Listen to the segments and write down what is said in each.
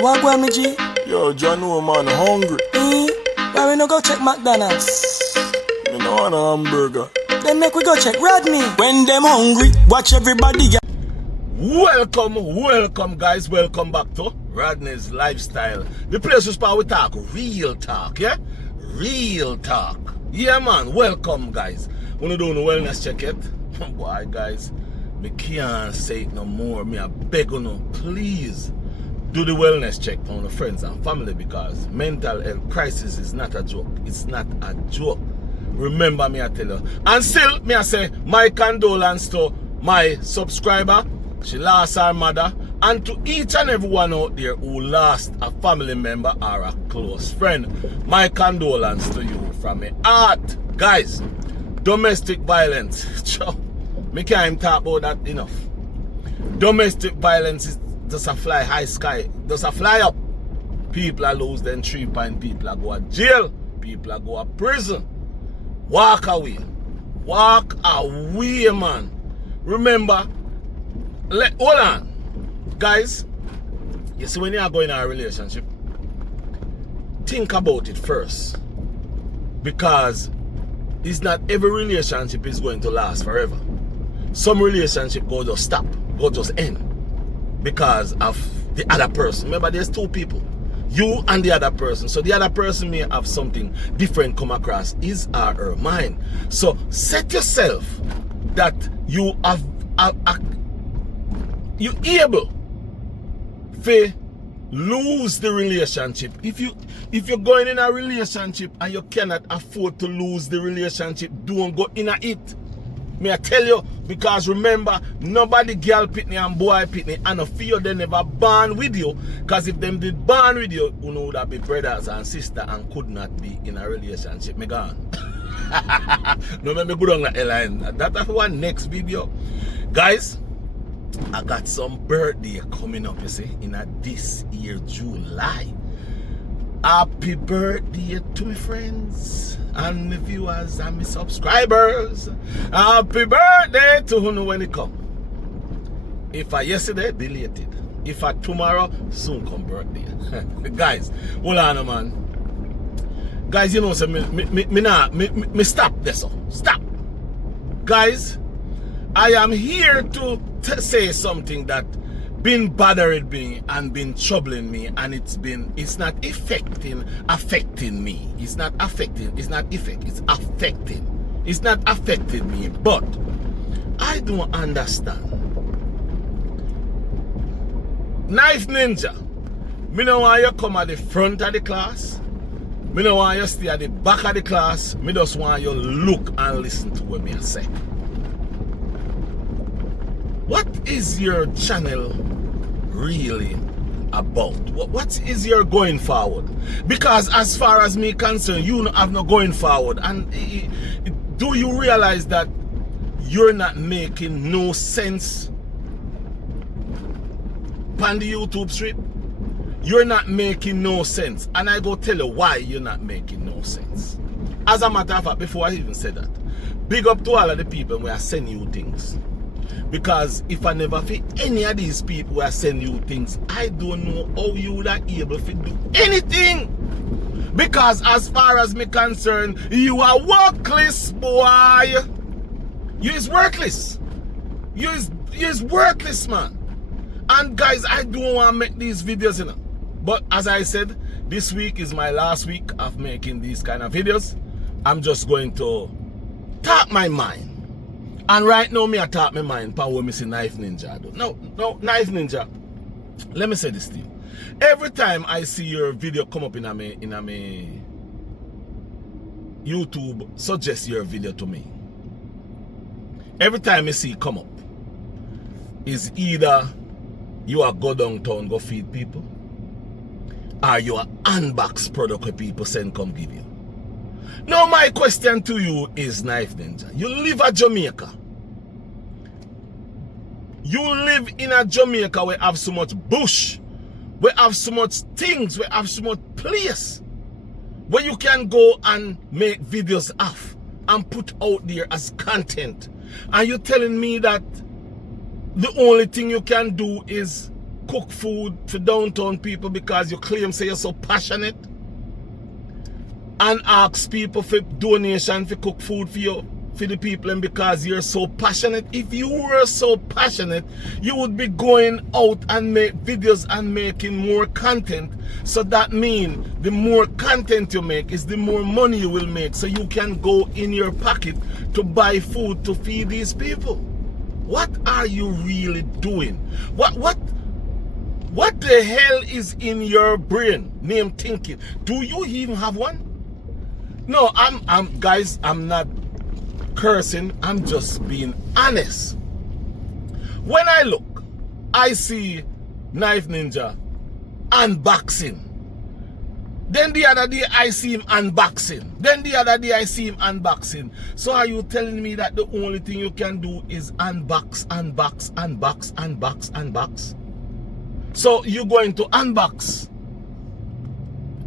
What go me G? Yo, John, no man, hungry. Why we no go check McDonald's? Me no want a hamburger. Then make we go check Rodney. When them hungry, watch everybody get. Welcome guys, welcome back to Rodney's Lifestyle. The place where we talk real talk, yeah? Real talk. Yeah man, welcome guys. Wanna do the wellness check it? Boy guys, me can't say it no more. Me I beg you, please do the wellness check on the friends and family, because mental health crisis is not a joke. It's not a joke. Remember me I tell you. And still, me I say my condolence to my subscriber. She lost her mother, and to each and everyone out there who lost a family member or a close friend, my condolence to you from my heart. Guys, domestic violence, me can't even talk about that enough. Domestic violence is just a fly high sky, just a fly up. People are lose them 3 points, people are go to jail, people are go to prison. Walk away, man. Remember, hold on, guys. You see, when you are going in a relationship, think about it first, because it's not every relationship is going to last forever. Some relationship go just stop, go just end because of the other person. Remember, there's two people, you and the other person. So the other person may have something different come across his or her mind. So set yourself that you have you able to lose the relationship. If you're going in a relationship and you cannot afford to lose the relationship, don't go in a it. May I tell you, because remember, nobody girl pitney and boy pitney, and a few they never born with you. Because if them did born with you, you know that be brothers and sisters and could not be in a relationship. Me gone. No, let me go down the line. That's one next video, guys. I got some birthday coming up, you see, in this year, July. Happy birthday to my friends and the viewers and my subscribers. Happy birthday to who know when it come. If I yesterday, belated. If I tomorrow, soon come birthday. Guys, hold on, man. Guys, you know, so me stop this. So. Stop. Guys, I am here to say something that been bothering me and been troubling me, and it's not affecting me. It's not affecting me, but I don't understand. Knife Ninja, me no want you come at the front of the class, me no want you stay at the back of the class, me just want you look and listen to what me I say. What is your channel really about? What is your going forward? Because as far as me concerned, you have no going forward. And do you realize that you're not making no sense on the YouTube street? You're not making no sense. And I go tell you why you're not making no sense. As a matter of fact, before I even said that, big up to all of the people who are sending you things. Because if I never fit any of these people who are sending you things, I don't know how you would are able to do anything. Because as far as me concerned, you are workless, boy. You is workless. You is workless, man. And guys, I don't want to make these videos, you know. But as I said, this week is my last week of making these kind of videos. I'm just going to talk my mind. And right now, me I talk my mind for what me see Knife Ninja do. No, Knife Ninja. Let me say this to you. Every time I see your video come up in a YouTube, suggest your video to me. Every time I see it come up, is either you are go downtown go feed people, or you are unbox product where people send come give you. Now my question to you is, Knife Ninja, you live at Jamaica. You live in a Jamaica where have so much bush, where have so much things, where have so much place, where you can go and make videos of and put out there as content. And you're telling me that the only thing you can do is cook food for downtown people because you claim say you're so passionate, and ask people for donation for cook food for you, for the people, and because you're so passionate. If you were so passionate, you would be going out and make videos and making more content. So that means the more content you make is the more money you will make, so you can go in your pocket to buy food to feed these people. What are you really doing? What the hell is in your brain name thinking? Do you even have one? No, guys, I'm not cursing, I'm just being honest. When I look, I see Knife Ninja unboxing. Then the other day I see him unboxing. Then the other day I see him unboxing. So are you telling me that the only thing you can do is unbox? So you're going to unbox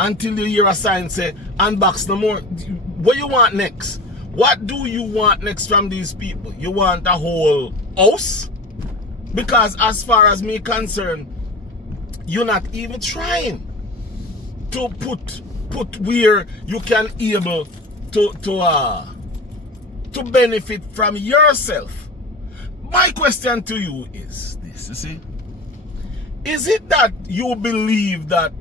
until you hear a sign say unbox no more. What you want next? What do you want next from these people? You want a whole house? Because as far as me concerned, you're not even trying to put where you can able to benefit from yourself. My question to you is this, you see. Is it that you believe that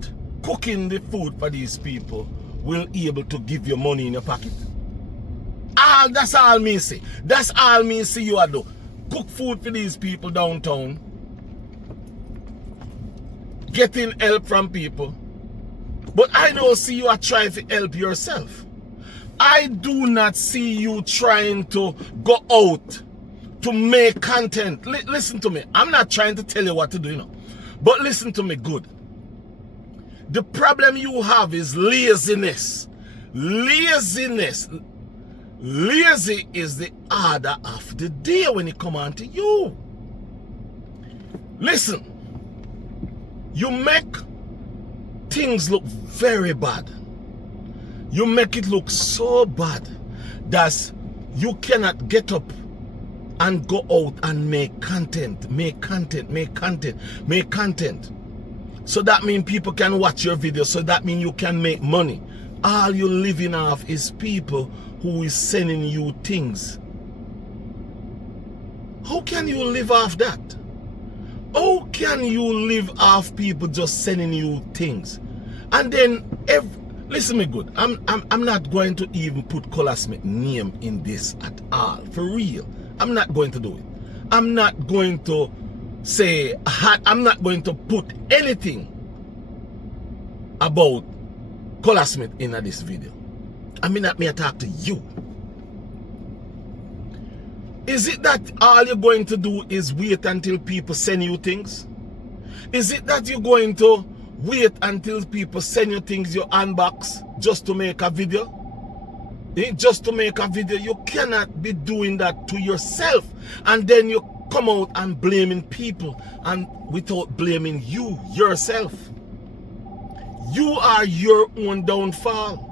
cooking the food for these people will able to give you money in your pocket? That's all me say. That's all me see you do. Cook food for these people downtown, getting help from people. But I don't see you are trying to help yourself. I do not see you trying to go out to make content. Listen to me. I'm not trying to tell you what to do, you know. But listen to me good. The problem you have is laziness. Laziness. Lazy is the order of the day when it come on to you. Listen. You make things look very bad. You make it look so bad that you cannot get up and go out and make content. So that means people can watch your video. So that means you can make money. All you're living off is people who is sending you things. How can you live off that? How can you live off people just sending you things? And then, listen me good, I'm not going to even put Colasmith name in this at all. For real. I'm not going to do it. I'm not going to say, I'm not going to put anything about Colasmith in this video. I mean, not me talk to you. Is it that all you're going to do is wait until people send you things? Is it that you're going to wait until people send you things you unbox just to make a video? Just to make a video? You cannot be doing that to yourself and then you come out and blaming people and without blaming you yourself. You are your own downfall.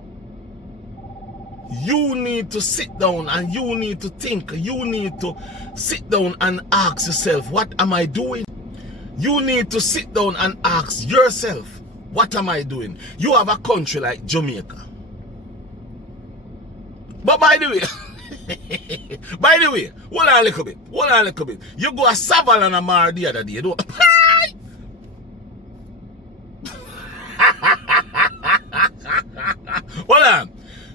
You need to sit down and you need to think. You need to sit down and ask yourself, what am I doing? You need to sit down and ask yourself, what am I doing? You have a country like Jamaica. But by the way, hold on a little bit. You go a Savannah Mar the other day, don't hold on.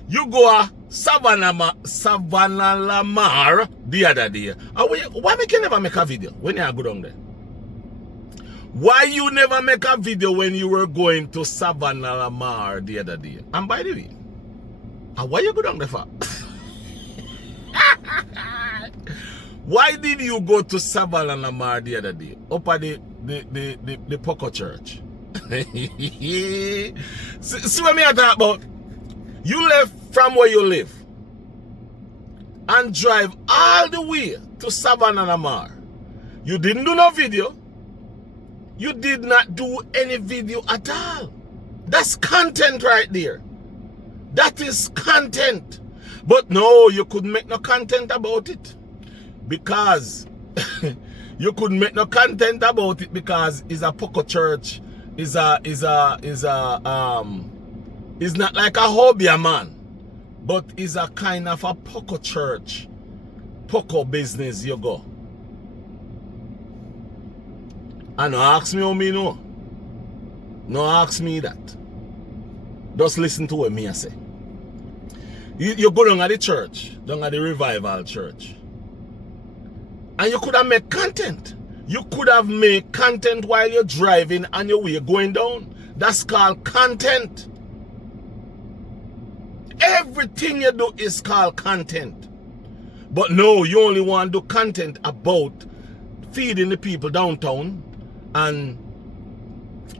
You go a Savannah Lamar the other day. Why you never make a video when you go down there? Why you never make a video when you were going to Savannah Lamar the other day? And by the way, why you go down there for? Why did you go to Savannah Lamar the other day? Up at the Poco Church. See what me I talk about? You left from where you live and drive all the way to Savannah Lamar. You didn't do no video. You did not do any video at all. That's content right there. That is content. But no, you couldn't make no content about it. Because You couldn't make no content about it because it's a Poco church. It's not like a hobby, man. But it's a kind of a Poco church. Poco business you go. And no ask me how me know. No ask me that. Just listen to what me I say. You go down at the church, down at the revival church. And you could have made content. You could have made content while you're driving and your way going down. That's called content. Everything you do is called content. But no, you only want to do content about feeding the people downtown and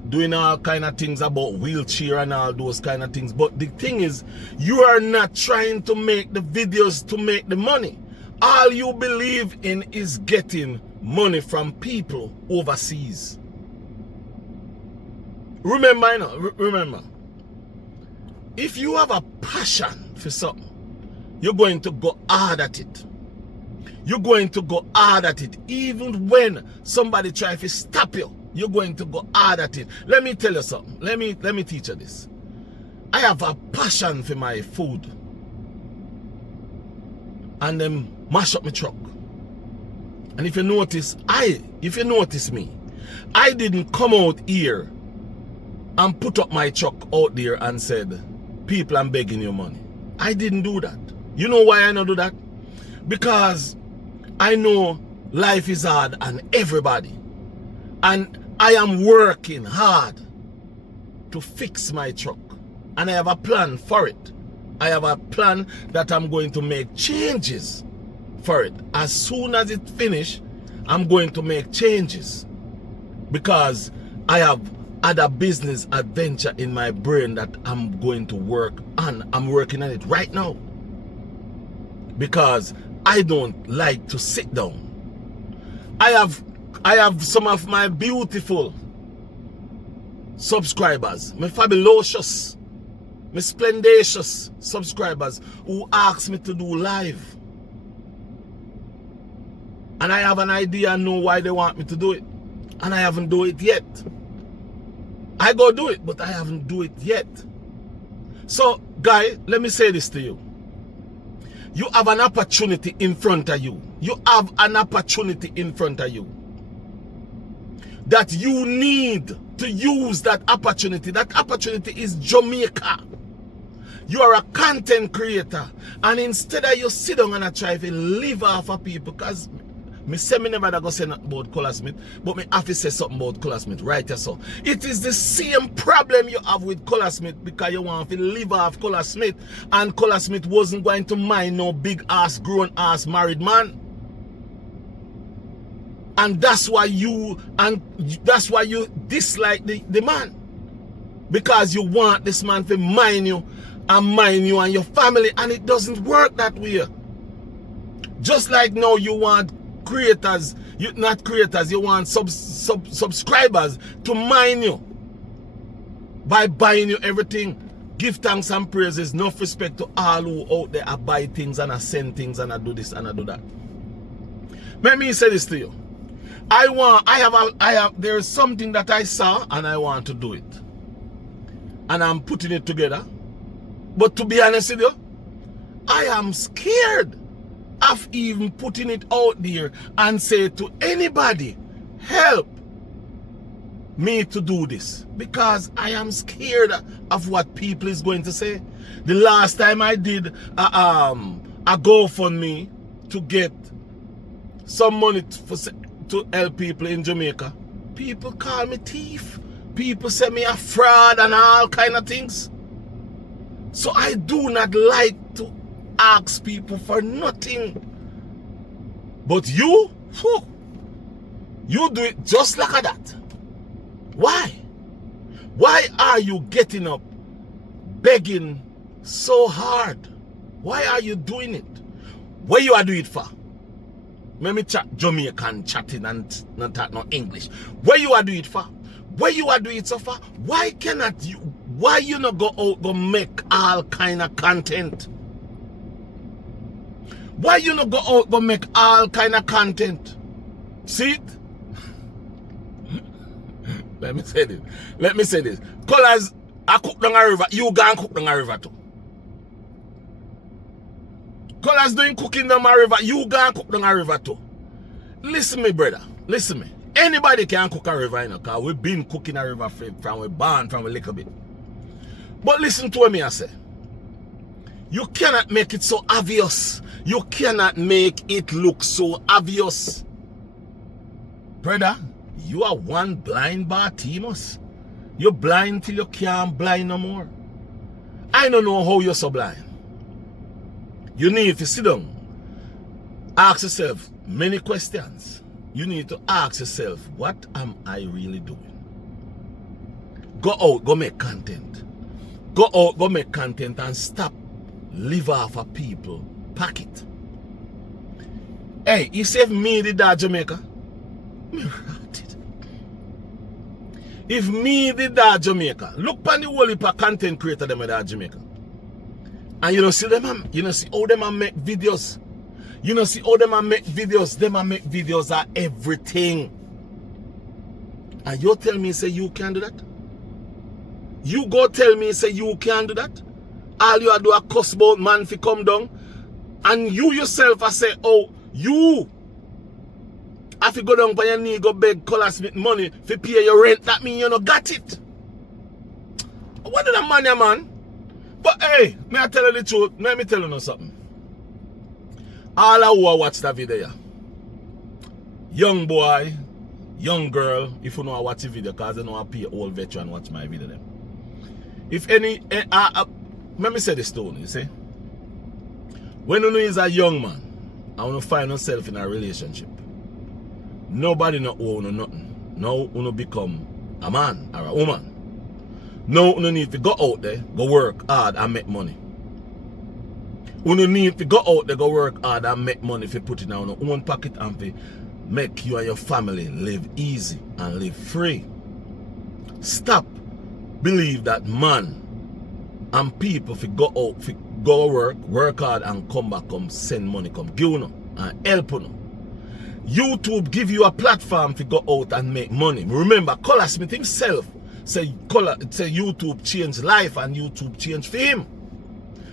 doing all kind of things about wheelchair and all those kind of things. But the thing is, you are not trying to make the videos to make the money. All you believe in is getting money from people overseas. Remember, you know, remember, if you have a passion for something, you're going to go hard at it. You're going to go hard at it. Even when somebody tries to stop you, you're going to go hard at it. Let me tell you something. Let me teach you this. I have a passion for my food. And them mash up my truck. And if you notice me, I didn't come out here and put up my truck out there and said, people, I'm begging you money. I didn't do that. You know why I don't do that? Because I know life is hard on everybody. And I am working hard to fix my truck. And I have a plan for it. I have a plan that I'm going to make changes for it. As soon as it finishes, I'm going to make changes. Because I have other business adventure in my brain that I'm going to work on. I'm working on it right now. Because I don't like to sit down. I have some of my beautiful subscribers, my fabulous, my splendacious subscribers who ask me to do live. And I have an idea and know why they want me to do it. And I haven't do it yet. I go do it, but I haven't do it yet. So, guy, let me say this to you. You have an opportunity in front of you. You have an opportunity in front of you. That you need to use that opportunity. That opportunity is Jamaica. You are a content creator. And instead of you sit down and try to live off of people, because me say me never go say nothing about Color Smith, but me have to say something about Color Smith, right? So it is the same problem you have with Color Smith, because you want to live off Color Smith, and Color Smith wasn't going to mind no big ass, grown ass married man. And that's why you dislike the man. Because you want this man to mind you and your family, and it doesn't work that way. Just like now you want creators, you want subscribers to mind you by buying you everything. Give thanks and praises, no respect to all who out there are buy things and I send things and I do this and I do that. Let me say this to you. There's something that I saw and I want to do it. And I'm putting it together. But to be honest with you, I am scared of even putting it out there and say to anybody, help me to do this. Because I am scared of what people is going to say. The last time I did a GoFundMe to get some money to help people in Jamaica, people call me thief. People say me a fraud and all kind of things. So I do not like to ask people for nothing. But you do it just like that. Why? Why are you getting up begging so hard? Why are you doing it? What you are doing it for? Let me chat Jamaican chatting and not talk no English. What you are doing it for? What you are doing it so far? Why cannot you? Why you not go out go make all kind of content? Why you not go out go make all kind of content? See it? Let me say this. Colors, I cook down a river, you go and cook down a river too. Colors doing cooking down a river, you go and cook down a river too. Listen me, brother. Listen me. Anybody can cook a river, you know, because we've been cooking a river from we born, from a little bit. But listen to what me I say. You cannot make it so obvious. You cannot make it look so obvious. Brother, you are one blind Bartimaeus. You're blind till you can't blind no more. I don't know how you're so blind. You need to sit down. Ask yourself many questions. You need to ask yourself, what am I really doing? Go out, go make content. Go out, go make content and stop live off of people pocket. Hey, you say if me did that Jamaica, me wrote it. If me did that Jamaica, look on the whole heap of content creator them with that Jamaica. And you know see them, you know see how them make videos. You know see how them make videos. Them make videos are everything. And you tell me say you can do that? You go tell me say you can do that? All you do a cuss about man if you come down. And you yourself I say, oh, you have to go down by your knee, go beg Colors Smith money to pay your rent. That mean you no got it. What did that man? But hey, may I tell you the truth? Let me tell you something. All who watch that video, young boy, young girl, if you know I watch the video, because I know I pay old veteran watch my video them. If any, let me say this to you, see? When you is a young man, I want to find yourself in a relationship. Nobody not own nothing. Now you become a man or a woman. Now you need to go out there, go work hard and make money. You need to go out there, go work hard and make money if you put it down in your own pocket and to make you and your family live easy and live free. Stop believe that man and people if you go out, if you go work hard and come back, come send money, come give you and help you. YouTube give you a platform to go out and make money. Remember, Colors Smith himself say YouTube changed life and YouTube changed for him.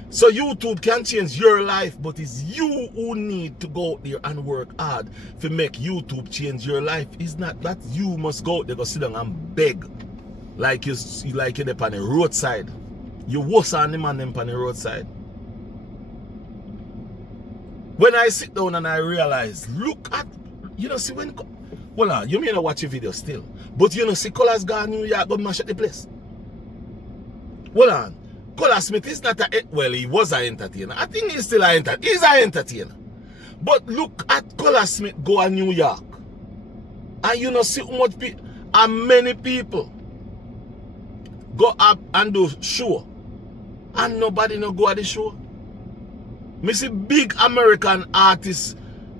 So YouTube can change your life, but it's you who need to go out there and work hard to make YouTube change your life. It's not that you must go out there, go sit down and beg like you're there on the roadside. You worse than the man them on the roadside. When I sit down and I realize, look at, you know, see when, well, you may not watch your video still, but you know, see Colors go New York, go mash at the place. Well, on. Colors Smith is not a, well, he was an entertainer. I think he's still an entertainer. He's an entertainer. But look at Colors Smith go to New York. And you know, see how much people, and many people go up and do show. And nobody no go at the show. Me see big American artists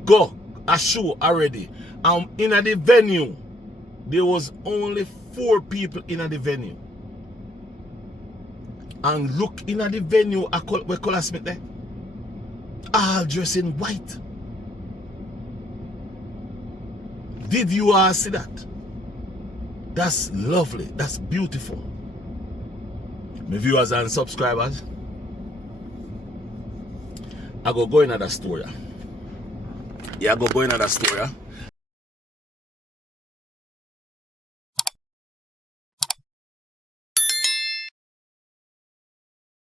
go a show already. And in the venue, there was only 4 people in the venue. And look in the venue where Colors Smith there. All dressed in white. Did you all see that? That's lovely. That's beautiful. My viewers and subscribers, I go into the story. Yeah, I go into the story.